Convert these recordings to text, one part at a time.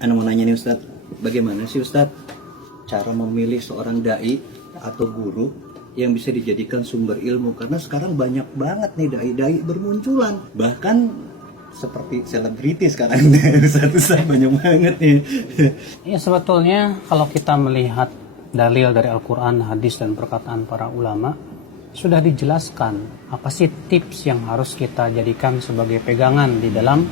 Anu mau nanya nih Ustadz, bagaimana sih Ustadz cara memilih seorang dai atau guru yang bisa dijadikan sumber ilmu? Karena sekarang banyak banget nih dai-dai bermunculan, bahkan seperti selebriti sekarang. Ustadz banyak banget nih. Ya sebetulnya kalau kita melihat dalil dari Al-Quran, hadis dan perkataan para ulama, sudah dijelaskan apa sih tips yang harus kita jadikan sebagai pegangan di dalam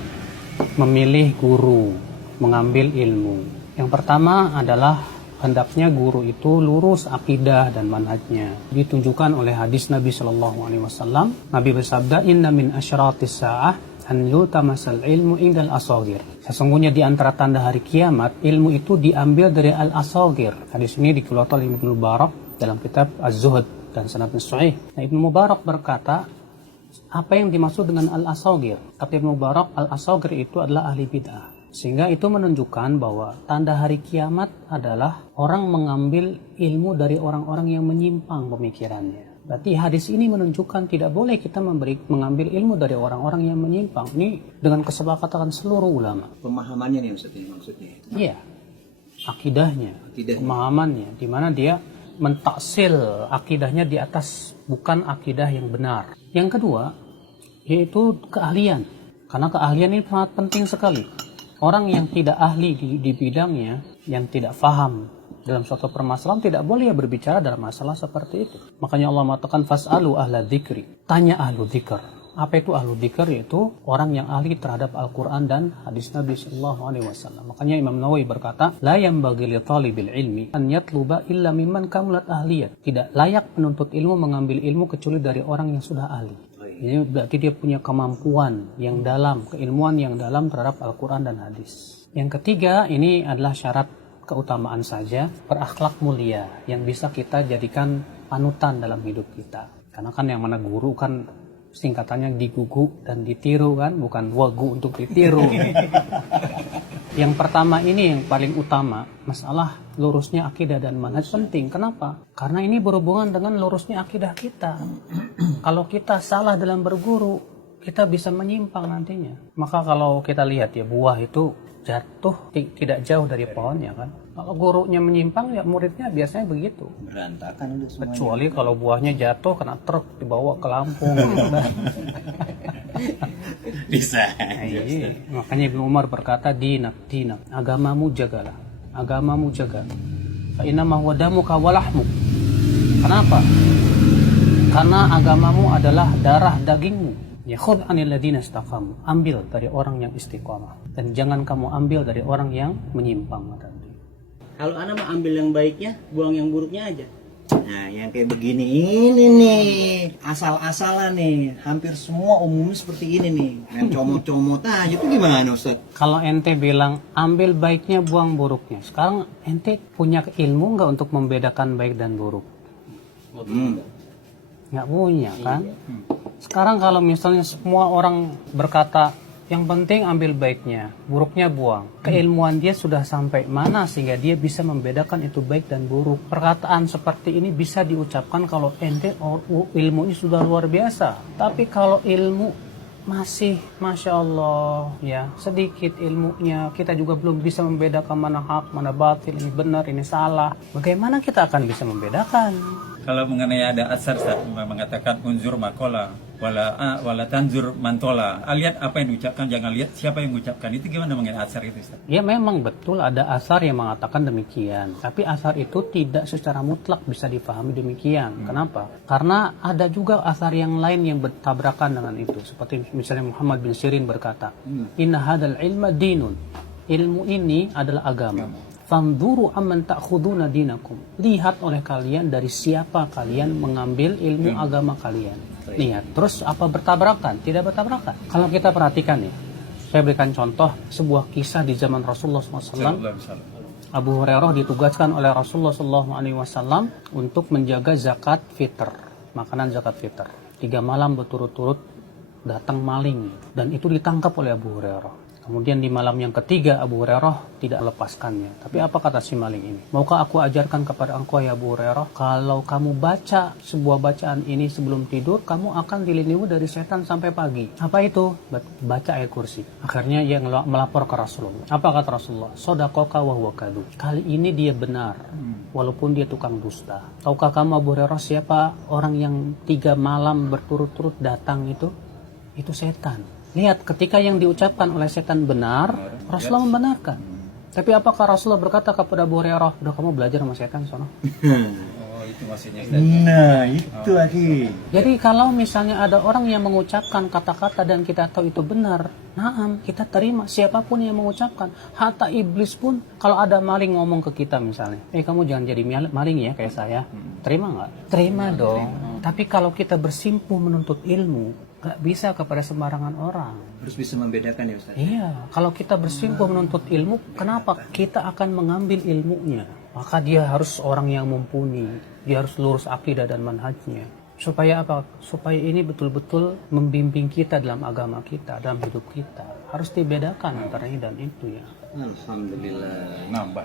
memilih guru, mengambil ilmu. Yang pertama adalah hendaknya guru itu lurus akidah dan manhajnya. Ditunjukkan oleh hadis Nabi Shallallahu Alaihi Wasallam. Nabi bersabda, Inna min asyratis sa'ah an yutamasal ilmu indal asagir. Sesungguhnya di antara tanda hari kiamat, ilmu itu diambil dari al-asagir. Hadis ini dikeluarkan oleh Ibnu Mubarak dalam kitab Az-Zuhd dan sanadnya sahih. Nah, Ibnu Mubarak berkata, apa yang dimaksud dengan al-asagir? Kata Ibnu Mubarak, al-asagir itu adalah ahli bid'ah. Sehingga itu menunjukkan bahwa tanda hari kiamat adalah orang mengambil ilmu dari orang-orang yang menyimpang pemikirannya. Berarti hadis ini menunjukkan tidak boleh kita mengambil ilmu dari orang-orang yang menyimpang. Ini dengan kesepakatan seluruh ulama. Pemahamannya nih Ustadz maksudnya. Iya, akidahnya. Pemahamannya, di mana dia mentaksil akidahnya di atas bukan akidah yang benar. Yang kedua, yaitu keahlian. Karena keahlian ini sangat penting sekali. Orang yang tidak ahli di bidangnya, yang tidak faham dalam suatu permasalahan, tidak boleh berbicara dalam masalah seperti itu. Makanya Allah mengatakan, fas'alu ahla dzikri. Tanya ahlu dzikr. Apa itu ahlu dzikr? Yaitu orang yang ahli terhadap Al-Quran dan hadis Nabi Sallallahu Alaihi Wasallam. Makanya Imam Nawawi berkata, la yanbaghi li talibil ilmi an yatluba illa mimman kamulat ahliyat. Tidak layak penuntut ilmu mengambil ilmu kecuali dari orang yang sudah ahli. Ini berarti dia punya kemampuan yang dalam, keilmuan yang dalam terhadap Al-Quran dan hadis. Yang ketiga, ini adalah syarat keutamaan saja, berakhlak mulia yang bisa kita jadikan panutan dalam hidup kita. Karena kan yang mana guru kan singkatannya digugu dan ditiru kan, bukan wagu untuk ditiru. Yang pertama ini yang paling utama, masalah lurusnya akidah dan manhaj penting. Kenapa? Karena ini berhubungan dengan lurusnya akidah kita. Kalau kita salah dalam berguru, kita bisa menyimpang nantinya. Maka kalau kita lihat ya, buah itu jatuh tidak jauh dari pohonnya kan. Kalau gurunya menyimpang ya muridnya biasanya begitu. Berantakan udah semuanya. Kecuali kalau buahnya jatuh kena truk dibawa ke Lampung gitu kan. Bisa. Iya. Makanya Ibnu Umar berkata, dinak, agamamu jagalah. Agamamu jaga. Fa inna ma huwa damuka wa lahmuk. Kenapa? Karena agamamu adalah darah dagingmu. Ya khudh 'anil ladzina istaqamu. Ambil dari orang yang istiqamah dan jangan kamu ambil dari orang yang menyimpang tadi. Kalau anak mau ambil yang baiknya, buang yang buruknya aja. Nah, yang kayak begini ini nih, asal-asalan nih, hampir semua umumnya seperti ini nih. Main comot-comot aja itu gimana Ustaz? Kalau ente bilang ambil baiknya, buang buruknya. Sekarang ente punya ilmu nggak untuk membedakan baik dan buruk? Nggak punya kan? Sekarang kalau misalnya semua orang berkata yang penting ambil baiknya, buruknya buang. Keilmuan dia sudah sampai mana sehingga dia bisa membedakan itu baik dan buruk. Perkataan seperti ini bisa diucapkan kalau ente ilmunya sudah luar biasa. Tapi kalau ilmu masih Masya Allah ya, sedikit ilmunya, kita juga belum bisa membedakan mana hak, mana batil, ini benar, ini salah. Bagaimana kita akan bisa membedakan? Kalau mengenai ada asar mengatakan unzur makola wala tanzur mantola. Lihat apa yang diucapkan, jangan lihat siapa yang mengucapkan. Itu gimana mengenai asar itu Ustaz? Ya memang betul ada asar yang mengatakan demikian. Tapi asar itu tidak secara mutlak bisa difahami demikian. Kenapa? Karena ada juga asar yang lain yang bertabrakan dengan itu. Seperti misalnya Muhammad bin Sirin berkata, Inna hadal ilma dinun. Ilmu ini adalah agama. Fanzuru amman ta'khuduna dinakum. Lihat oleh kalian dari siapa kalian mengambil ilmu agama kalian. Lihat, terus apa bertabrakan? Tidak bertabrakan. Kalau kita perhatikan nih, saya berikan contoh sebuah kisah di zaman Rasulullah SAW. Abu Hurairah ditugaskan oleh Rasulullah SAW untuk menjaga zakat fitr, makanan zakat fitr. 3 malam berturut-turut datang maling dan itu ditangkap oleh Abu Hurairah. Kemudian di malam yang ketiga Abu Hurairah tidak melepaskannya. Tapi apa kata si maling ini? Maukah aku ajarkan kepada engkau ya Abu Hurairah, kalau kamu baca sebuah bacaan ini sebelum tidur, kamu akan dilindungi dari setan sampai pagi. Apa itu? Baca ayat kursi. Akhirnya ia melapor ke Rasulullah. Apa kata Rasulullah? Sodaqoka wa huwa kadhub. Kali ini dia benar, walaupun dia tukang dusta. Tahukah kamu Abu Hurairah siapa orang yang 3 malam berturut-turut datang itu? Itu setan. Lihat, ketika yang diucapkan oleh setan benar, Rasulullah membenarkan. Tapi apakah Rasulullah berkata kepada Abu Hurairah, udah kamu belajar sama setan sono? Oh, itu maksudnya. Nah, itu lagi. Jadi kalau misalnya ada orang yang mengucapkan kata-kata dan kita tahu itu benar, naam, kita terima siapapun yang mengucapkan. Hatta iblis pun, kalau ada maling ngomong ke kita misalnya, kamu jangan jadi maling ya kayak saya. Terima nggak? Terima dong. Tapi kalau kita bersimpuh menuntut ilmu, nggak bisa kepada sembarangan orang. Harus bisa membedakan ya Ustaz. Iya, kalau kita bersimpuh menuntut ilmu, kenapa? Kita akan mengambil ilmunya. Maka dia harus orang yang mumpuni. Dia harus lurus akidah dan manhajnya. Supaya apa? Supaya ini betul-betul membimbing kita dalam agama kita, dalam hidup kita. Harus dibedakan antara ini dan itu ya. Alhamdulillah. Nambah.